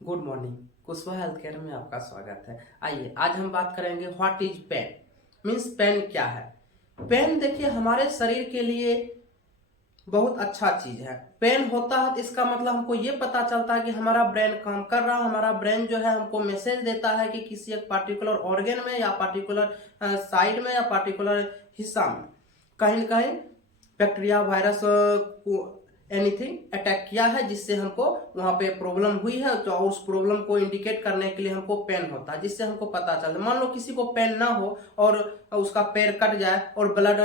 Good morning. Kushwaha health care में आपका स्वागत है। आइए आज हम बात करेंगे what is pain, means pain क्या है। पेन देखिए हमारे शरीर के लिए बहुत अच्छा चीज है। पेन होता है तो इसका मतलब हमको ये पता चलता है कि हमारा ब्रेन काम कर रहा है। हमारा ब्रेन जो है हमको मैसेज देता है कि किसी एक पार्टिकुलर ऑर्गन में या पार्टिकुलर साइड में या पार्टिकुलर हिस्सा में कहीं न कहीं बैक्टीरिया वायरस एनीथिंग अटैक किया है, जिससे हमको वहां पे प्रॉब्लम हुई है। तो उस प्रॉब्लम को इंडिकेट करने के लिए हमको पेन होता है, जिससे हमको पता चलता है। मान लो किसी को पेन ना हो और उसका पैर कट जाए और ब्लड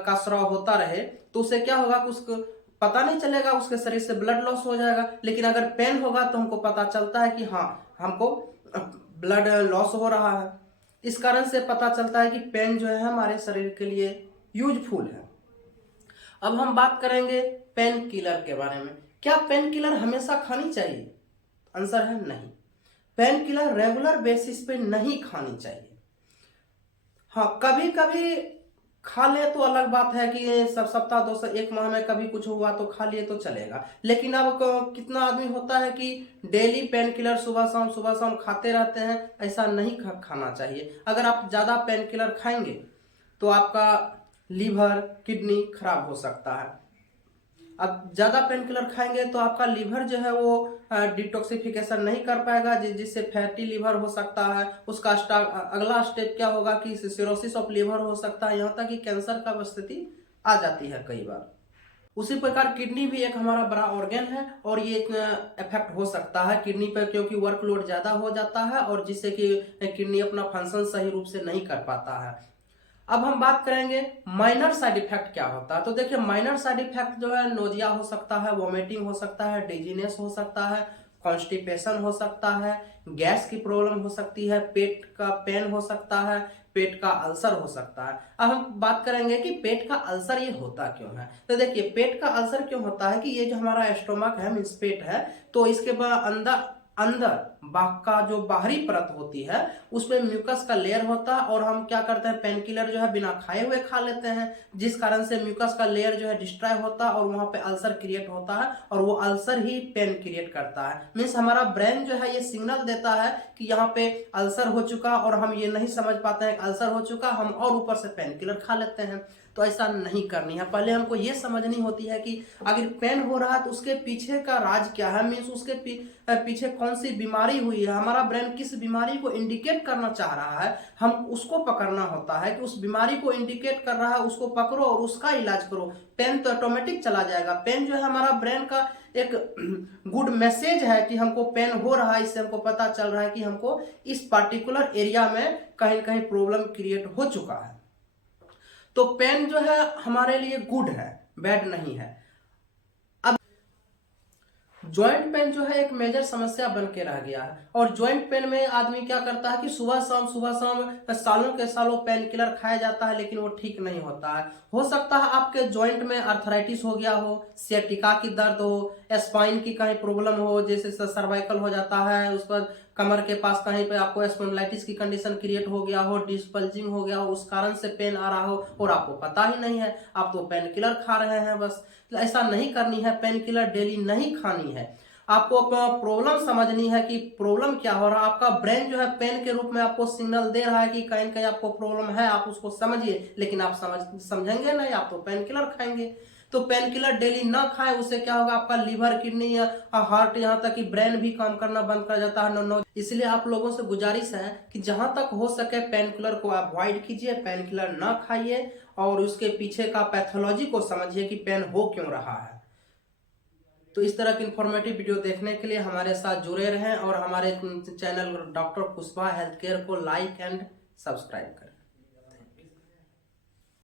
का स्राव होता रहे, तो उससे क्या होगा कि उसको पता नहीं चलेगा, उसके शरीर से ब्लड लॉस हो जाएगा। लेकिन अगर पेन होगा तो हमको पता चलता है कि हाँ, हमको ब्लड लॉस हो रहा है। इस कारण से पता चलता है कि पेन जो है हमारे शरीर के लिए यूजफुल है। अब हम बात करेंगे पेन किलर के बारे में। क्या पेन किलर हमेशा खानी चाहिए? आंसर है नहीं। पेन किलर रेगुलर बेसिस पे नहीं खानी चाहिए। हाँ, कभी कभी खा ले तो अलग बात है कि सब सप्ताह दो से एक माह में कभी कुछ हुआ तो खा लिए तो चलेगा। लेकिन अब कितना आदमी होता है कि डेली पेन किलर सुबह शाम खाते रहते हैं। ऐसा नहीं खाना चाहिए। अगर आप ज्यादा पेन किलर खाएंगे तो आपका लीवर किडनी खराब हो सकता है। अब ज्यादा पेन किलर खाएंगे तो आपका लीवर जो है वो डिटॉक्सिफिकेशन नहीं कर पाएगा, जिससे फैटी लीवर हो सकता है। उसका अगला स्टेप क्या होगा कि सिरोसिस ऑफ लीवर हो सकता है, यहाँ तक कि कैंसर का स्थिति आ जाती है कई बार। उसी प्रकार किडनी भी एक हमारा बड़ा ऑर्गन है और ये इफेक्ट हो सकता है किडनी पर, क्योंकि वर्कलोड ज्यादा हो जाता है और जिससे कि किडनी अपना फंक्शन सही रूप से नहीं कर पाता है। अब हम बात करेंगे माइनर साइड इफेक्ट क्या होता है। तो देखिए माइनर साइड इफेक्ट जो है नोजिया हो सकता है, वोमिटिंग हो सकता है, डिजीनेस हो सकता है, कॉन्स्टिपेशन हो सकता है, गैस की प्रॉब्लम हो सकती है, पेट का पेन हो सकता है, पेट का अल्सर हो सकता है। अब हम बात करेंगे कि पेट का अल्सर ये होता क्यों है। तो देखिए पेट का अल्सर क्यों होता है कि ये जो हमारा स्टोमक है मीन्स पेट है, तो इसके बाद अंदर अंदर बाग का जो बाहरी परत होती है उसमें म्यूकस का लेयर होता है और हम क्या करते हैं पेन किलर जो है बिना खाए हुए खा लेते हैं, जिस कारण से म्यूकस का लेयर जो है डिस्ट्रॉय होता है और वहां पे अल्सर क्रिएट होता है और वो अल्सर ही पेन क्रिएट करता है। मीन्स हमारा ब्रेन जो है ये सिग्नल देता है कि यहाँ पे अल्सर हो चुका और हम ये नहीं समझ पाते हैं अल्सर हो चुका, हम और ऊपर से पेन किलर खा लेते हैं। तो ऐसा नहीं करनी है। पहले हमको ये समझनी होती है कि अगर पेन हो रहा है तो उसके पीछे का राज क्या है, मीन्स उसके पीछे कौन सी बीमारी हुई है, हमारा ब्रेन किस बीमारी को इंडिकेट करना चाह रहा है, हम उसको पकड़ना होता है कि उस बीमारी को इंडिकेट कर रहा है उसको पकड़ो और उसका इलाज करो। पेन तो ऑटोमेटिक चला जाएगा। पेन जो है हमारा ब्रेन का एक गुड मैसेज है कि हमको पेन हो रहा है, इससे हमको पता चल रहा है कि हमको इस पर्टिकुलर एरिया में कहीं न कहीं प्रॉब्लम क्रिएट हो चुका है। तो पेन जो है हमारे लिए गुड है, बैड नहीं है। ज्वाइंट पेन जो है एक मेजर समस्या बन के रह गया है और ज्वाइंट पेन में आदमी क्या करता है कि सुबह शाम सालों के सालों पेन किलर खाया जाता है, लेकिन वो ठीक नहीं होता है। हो सकता है आपके ज्वाइंट में अर्थराइटिस हो गया हो, सियाटिका की दर्द हो, स्पाइन की कहीं प्रॉब्लम हो, जैसे सर्वाइकल हो जाता है, उस पर कमर के पास कहीं पे आपको स्पॉन्डिलाइटिस की कंडीशन क्रिएट हो गया हो, डिस्पल्जिंग हो गया हो, उस कारण से पेन आ रहा हो और आपको पता ही नहीं है, आप तो पेन किलर खा रहे हैं बस। तो ऐसा नहीं करनी है, पेन किलर डेली नहीं खानी है। आपको अपना प्रॉब्लम समझनी है कि प्रॉब्लम क्या हो रहा है। आपका ब्रेन जो है पेन के रूप में आपको सिग्नल दे रहा है कि कहीं कहीं आपको प्रॉब्लम है, आप उसको समझिए, लेकिन आप समझेंगे नहीं, आप तो पेन किलर खाएंगे। तो पेन किलर डेली ना खाएं, उससे क्या होगा आपका लीवर किडनी या हार्ट यहाँ तक कि ब्रेन भी काम करना बंद कर जाता है। नो, इसलिए आप लोगों से गुजारिश है कि जहां तक हो सके पेन किलर को अवॉइड कीजिए, पेन किलर ना खाइए और उसके पीछे का पैथोलॉजी को समझिए कि पेन हो क्यों रहा है। तो इस तरह की इंफॉर्मेटिव वीडियो देखने के लिए हमारे साथ जुड़े रहें और हमारे channel doctor Kushwaha health care को लाइक एंड सब्सक्राइब करें।